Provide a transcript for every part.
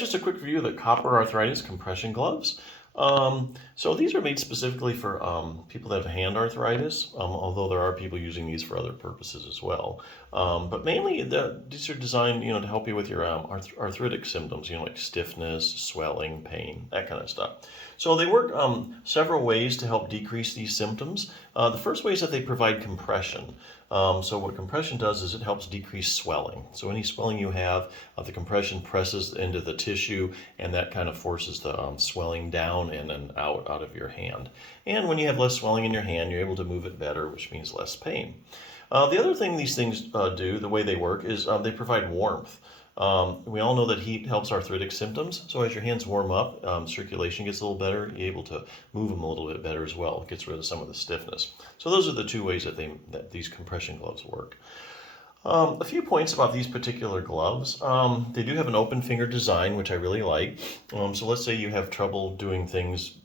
just a quick review of the copper arthritis compression gloves. So these are made specifically for people that have hand arthritis, although there are people using these for other purposes as well. But mainly these are designed, to help you with your arthritic symptoms, like stiffness, swelling, pain, that kind of stuff. So they work several ways to help decrease these symptoms. The first way is that they provide compression. So what compression does is it helps decrease swelling. So any swelling you have, the compression presses into the tissue, and that kind of forces the swelling down and then out of your hand. And when you have less swelling in your hand, you're able to move it better, which means less pain. The other thing these things do, the way they work, is they provide warmth. We all know that heat helps arthritic symptoms, so as your hands warm up, circulation gets a little better, you're able to move them a little bit better as well. It gets rid of some of the stiffness. So those are the two ways that these compression gloves work. A few points about these particular gloves. They do have an open finger design, which I really like. So let's say you have trouble doing things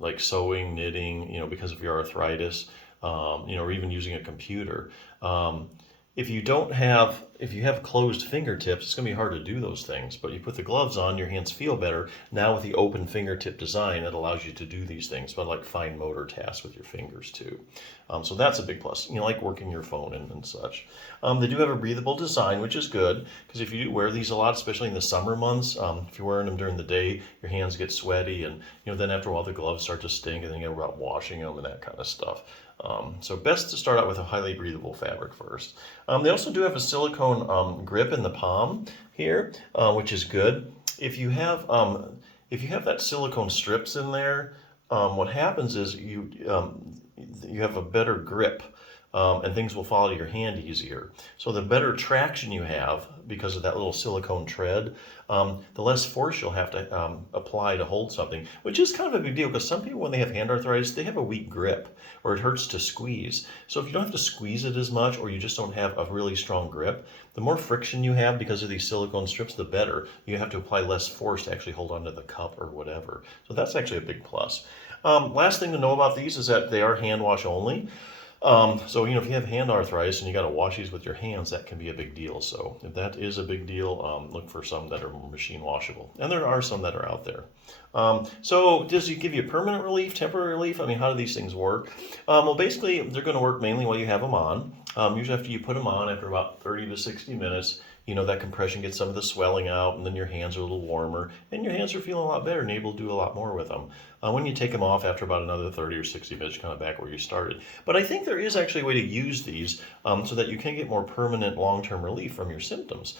like sewing, knitting, because of your arthritis, or even using a computer. If you have closed fingertips, it's going to be hard to do those things. But you put the gloves on, your hands feel better. Now with the open fingertip design, it allows you to do these things, but like fine motor tasks with your fingers too. So that's a big plus, like working your phone and such. They do have a breathable design, which is good, because if you do wear these a lot, especially in the summer months, if you're wearing them during the day, your hands get sweaty, and then after a while the gloves start to stink, and then you get about washing them and that kind of stuff. So best to start out with a highly breathable fabric first. They also do have a silicone grip in the palm here, which is good. If you have that silicone strips in there, what happens is you have a better grip. And things will fall out of your hand easier. So the better traction you have because of that little silicone tread, the less force you'll have to apply to hold something, which is kind of a big deal because some people, when they have hand arthritis, they have a weak grip or it hurts to squeeze. So if you don't have to squeeze it as much, or you just don't have a really strong grip, the more friction you have because of these silicone strips, the better. You have to apply less force to actually hold onto the cup or whatever. So that's actually a big plus. Last thing to know about these is that they are hand wash only. So, if you have hand arthritis and you got to wash these with your hands, that can be a big deal. So if that is a big deal, look for some that are machine washable. And there are some that are out there. So does it give you permanent relief, temporary relief? How do these things work? Well, basically, they're going to work mainly while you have them on. Usually after you put them on, after about 30 to 60 minutes, that compression gets some of the swelling out, and then your hands are a little warmer, and your hands are feeling a lot better and able to do a lot more with them. When you take them off after about another 30 or 60 minutes, you're kind of back where you started. But I think there is actually a way to use these so that you can get more permanent long-term relief from your symptoms.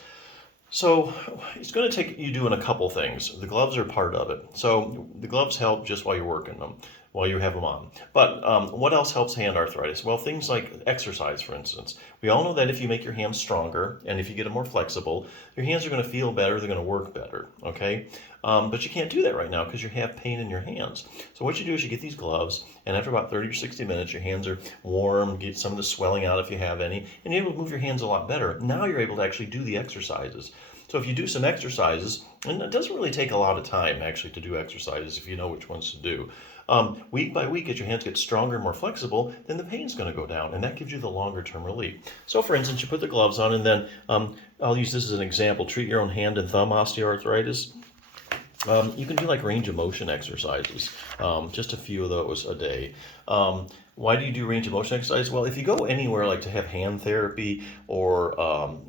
So it's going to take you doing a couple things. The gloves are part of it. So the gloves help just while you're working them, while you have them on. But what else helps hand arthritis? Well, things like exercise, for instance. We all know that if you make your hands stronger and if you get them more flexible, your hands are going to feel better, they're going to work better, okay? But you can't do that right now because you have pain in your hands. So what you do is you get these gloves, and after about 30 or 60 minutes, your hands are warm, get some of the swelling out if you have any, and you're able to move your hands a lot better. Now you're able to actually do the exercises. So if you do some exercises, and it doesn't really take a lot of time actually to do exercises if you know which ones to do. Week by week, as your hands get stronger and more flexible, then the pain's going to go down, and that gives you the longer term relief. So for instance, you put the gloves on, and then I'll use this as an example. Treat your own hand and thumb osteoarthritis. You can do like range of motion exercises, just a few of those a day. Why do you do range of motion exercise? Well, if you go anywhere like to have hand therapy or,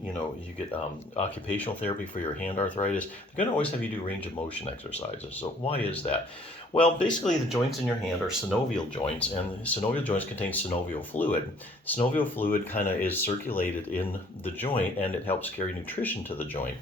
you get occupational therapy for your hand arthritis, they're going to always have you do range of motion exercises. So why is that? Well, basically the joints in your hand are synovial joints, and synovial joints contain synovial fluid. Synovial fluid kind of is circulated in the joint, and it helps carry nutrition to the joint.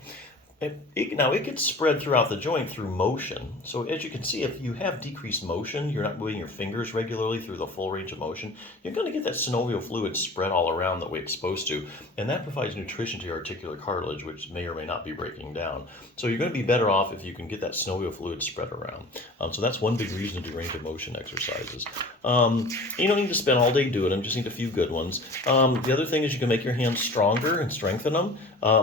Now, it gets spread throughout the joint through motion. So as you can see, if you have decreased motion, you're not moving your fingers regularly through the full range of motion, you're going to get that synovial fluid spread all around the way it's supposed to. And that provides nutrition to your articular cartilage, which may or may not be breaking down. So you're going to be better off if you can get that synovial fluid spread around. So that's one big reason to do range of motion exercises. You don't need to spend all day doing them, just need a few good ones. The other thing is you can make your hands stronger and strengthen them.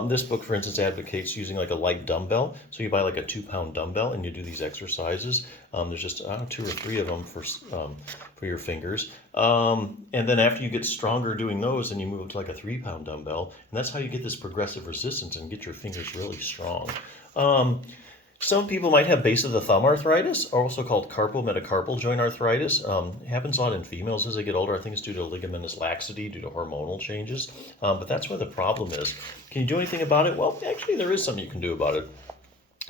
This book, for instance, advocates using like a light dumbbell. So you buy like a 2-pound dumbbell and you do these exercises. There's just 2 or 3 of them for your fingers. And then after you get stronger doing those, then you move up to like a 3-pound dumbbell. And that's how you get this progressive resistance and get your fingers really strong. Some people might have base of the thumb arthritis, also called carpometacarpal joint arthritis. It happens a lot in females as they get older. I think it's due to ligamentous laxity, due to hormonal changes. But that's where the problem is. Can you do anything about it? Well, actually, there is something you can do about it.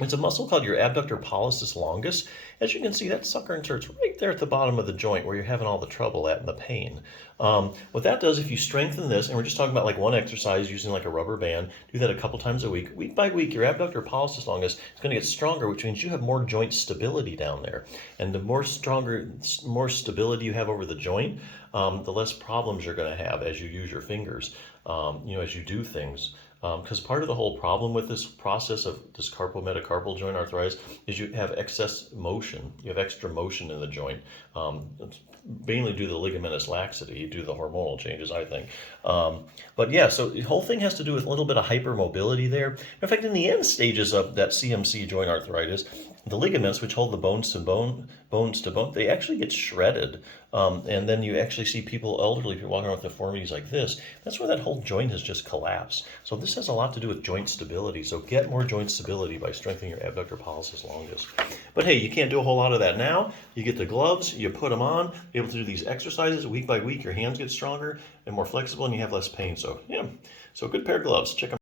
It's a muscle called your abductor pollicis longus. As you can see, that sucker inserts right there at the bottom of the joint where you're having all the trouble at and the pain. What that does, if you strengthen this, and we're just talking about like one exercise using like a rubber band, do that a couple times a week by week, your abductor pollicis longus is going to get stronger, which means you have more joint stability down there. And the more stability you have over the joint, the less problems you're going to have as you use your fingers, as you do things. Because part of the whole problem with this process of this carpometacarpal joint arthritis is you have excess motion. You have extra motion in the joint. It's mainly due to the ligamentous laxity, due to the hormonal changes, I think. But yeah, so the whole thing has to do with a little bit of hypermobility there. In fact, in the end stages of that CMC joint arthritis, the ligaments, which hold the bones to bone, they actually get shredded. And then you actually see people, elderly people walking around with deformities like this. That's where that whole joint has just collapsed. So this has a lot to do with joint stability. So get more joint stability by strengthening your abductor pollicis longus. But hey, you can't do a whole lot of that now. You get the gloves, you put them on, be able to do these exercises week by week. Your hands get stronger and more flexible, and you have less pain. So yeah, so good pair of gloves. Check them.